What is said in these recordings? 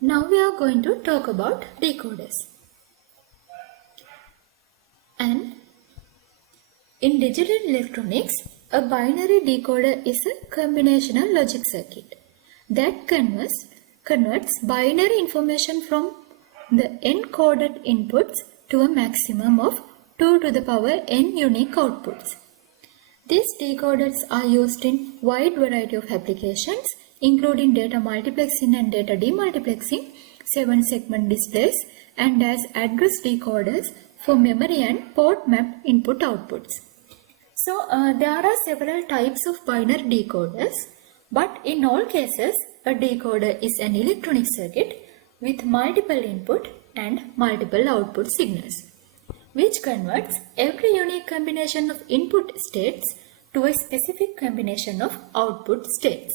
Now we are going to talk about decoders. And in digital electronics, a binary decoder is a combinational logic circuit that converts binary information from the encoded inputs to a maximum of 2 to the power n unique outputs. These decoders are used in wide variety of applications, including data multiplexing and data demultiplexing, 7-segment displays, and as address decoders for memory and port mapped input outputs. So, there are several types of binary decoders, but in all cases, a decoder is an electronic circuit with multiple input and multiple output signals, which converts every unique combination of input states to a specific combination of output states.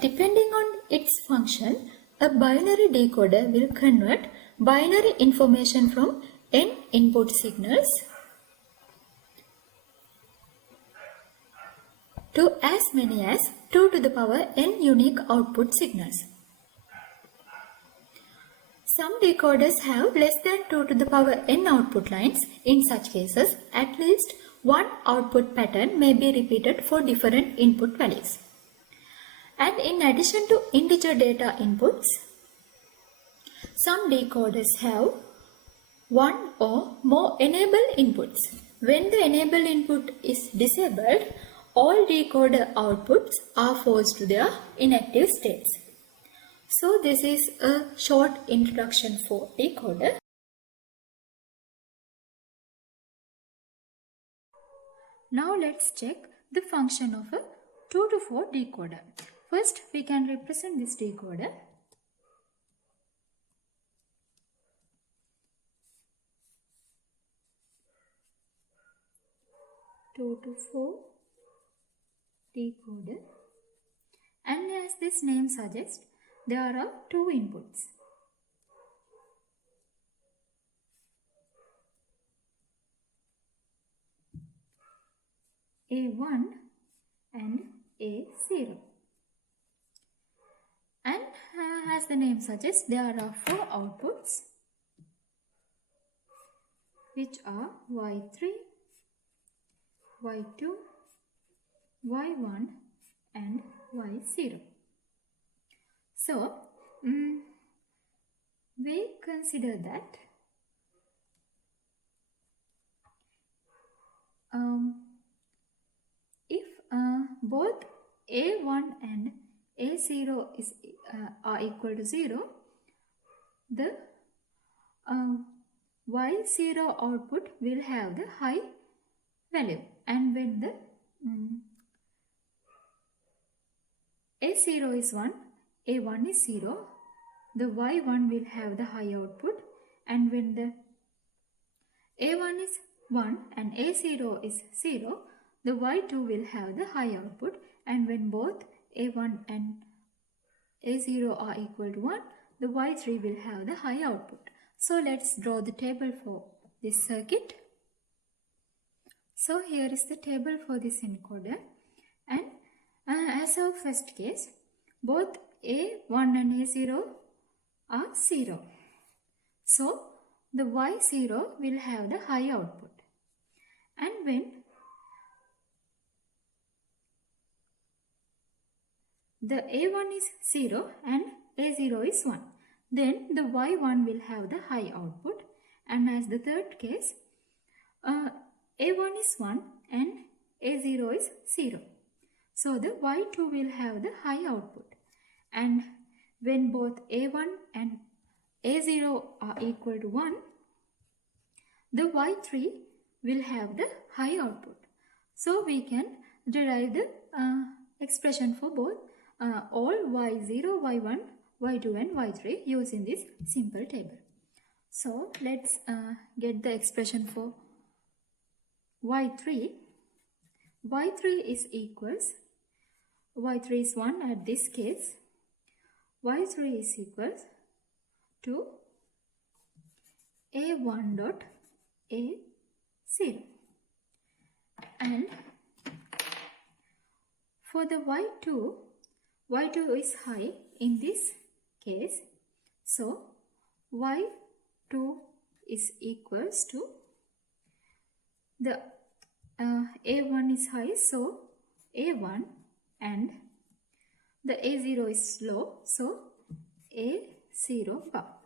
Depending on its function, a binary decoder will convert binary information from n input signals to as many as 2 to the power n unique output signals. Some decoders have less than 2 to the power n output lines. In such cases, at least one output pattern may be repeated for different input values. And in addition to integer data inputs, some decoders have one or more enable inputs. When the enable input is disabled, all decoder outputs are forced to their inactive states. So this is a short introduction for decoder. Now let's check the function of a 2 to 4 decoder. First, we can represent this decoder. Two to 4 decoder, and as this name suggests, there are two inputs. A1 and A0. And as the name suggests, there are four outputs, which are Y3, Y2, Y1 and Y0. So, we consider that if both A1 and A0 are equal to 0, the Y0 output will have the high value, and when the A0 is 1, A1 is 0, the Y1 will have the high output, and when the A1 is 1 and A0 is 0, the Y2 will have the high output, and when both A1 and A0 are equal to 1, the Y3 will have the high output. So let's draw the table for this circuit. So here is the table for this encoder, and as our first case, both A1 and A0 are 0. So the Y0 will have the high output, and when the A1 is 0 and A0 is 1, then the Y1 will have the high output, and as the third case, A1 is 1 and A0 is 0. So the Y2 will have the high output, and when both A1 and A0 are equal to 1, the Y3 will have the high output. So we can derive the expression for both all Y0, Y1, Y2 and Y3 using this simple table. So let's get the expression for Y3. Y3 is equals, Y3 is 1 at this case, Y3 is equals to A1 dot A0, and For the y2 is high in this case. So y2 is equals to the a1 is high, so a1, and the a0 is low, so a0 bar.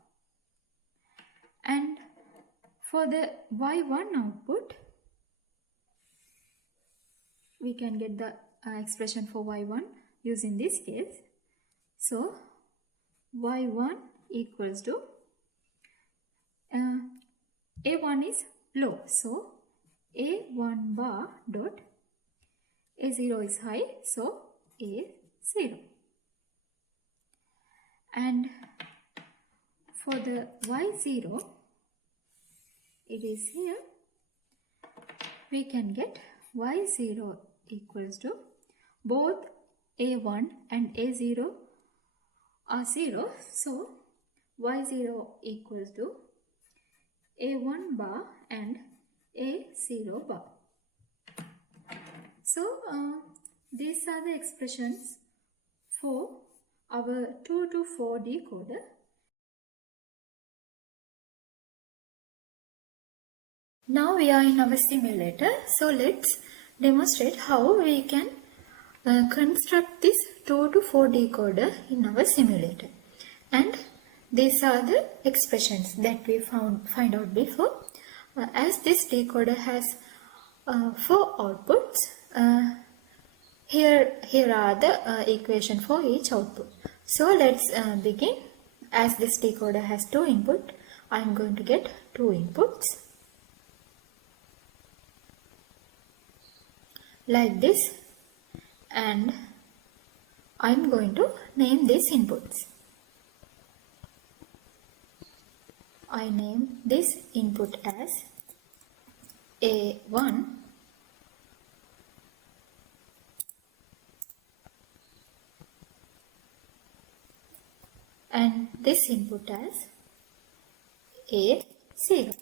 And for the y1 output, we can get the expression for y1 using this case. So y1 equals to a1 is low, so a1 bar dot a0 is high, so a0. And for the y0, it is here, we can get y0 equals to both a1 and a0 are 0, so y0 equals to a1 bar and a0 bar. So these are the expressions for our 2 to 4 decoder. Now we are in our simulator, so let's demonstrate how we can construct this 2 to 4 decoder in our simulator. And these are the expressions that we find out before. As this decoder has 4 outputs, here are the equation for each output. So let's begin. As this decoder has 2 input, I am going to get 2 inputs like this, and I am going to name these inputs. I name this input as A1, and this input as A0.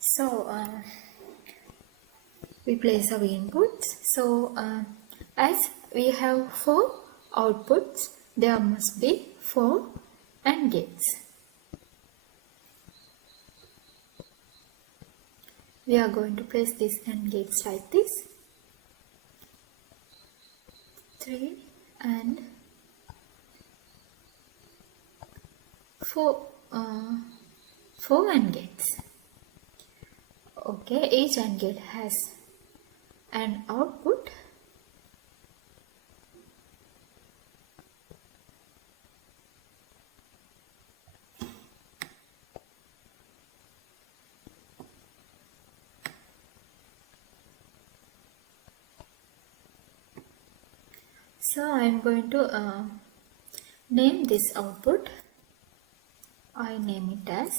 So we place our inputs. So as we have 4 outputs, there must be 4 AND gates. We are going to place these AND gates like this. 3 and 4 AND gates. Okay, each AND gate has an output. So I am going to name this output. I name it as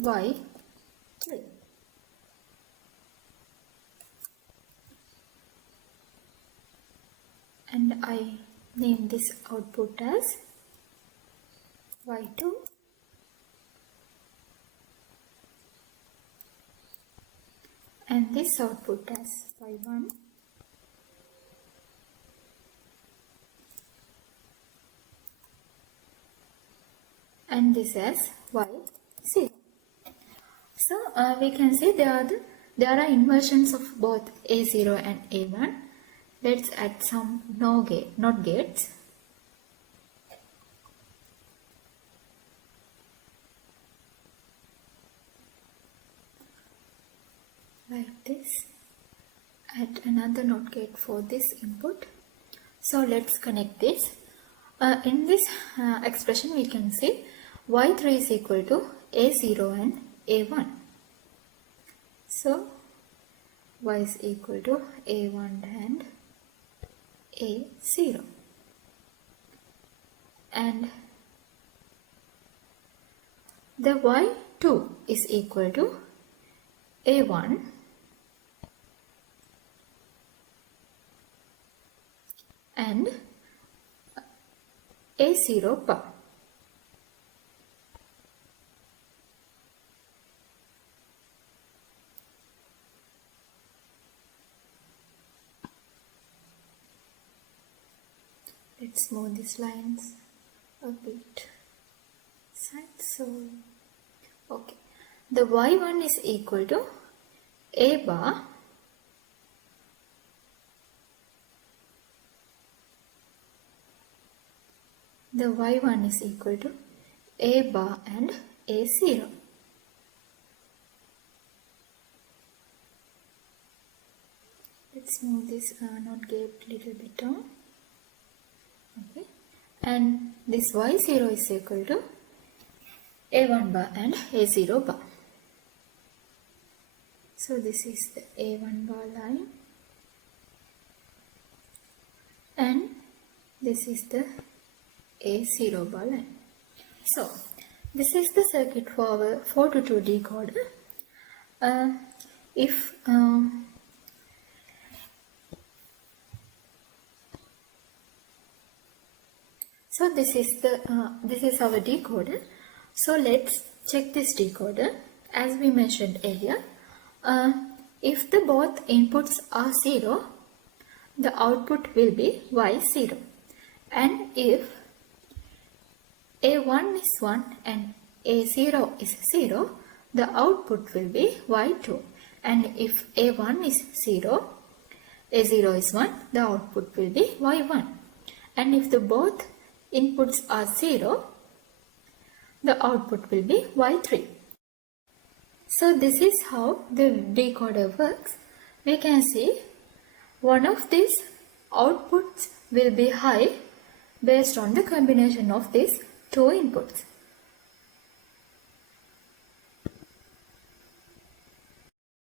Y3. And I name this output as Y2. And this output as Y1. And this as Y0. So we can see there are inversions of both A0 and A1. Let's add some NOT gates. Like this. Add another NOT gate for this input. So let's connect this. In this expression we can see Y3 is equal to A0 and A1. So Y is equal to A1 and A0. And the Y2 is equal to A1 and A0 bar. Let's move these lines a bit side. So, okay. The y1 is equal to a bar the y1 is equal to a bar and a0. Let's move this not gap little bit down. Okay, and this y0 is equal to a1 bar and a0 bar. So this is the a1 bar line and this is the a0 bar line. So this is the circuit for our 4 to 2 decoder. So this is our decoder. So let's check this decoder. As we mentioned earlier, if the both inputs are 0, the output will be y0. And if a1 is 1 and a0 is 0, the output will be y2. And if a1 is 0, a0 is 1, the output will be y1. And if the both inputs are 0, the output will be y3. So this is how the decoder works. We can see one of these outputs will be high based on the combination of these two inputs.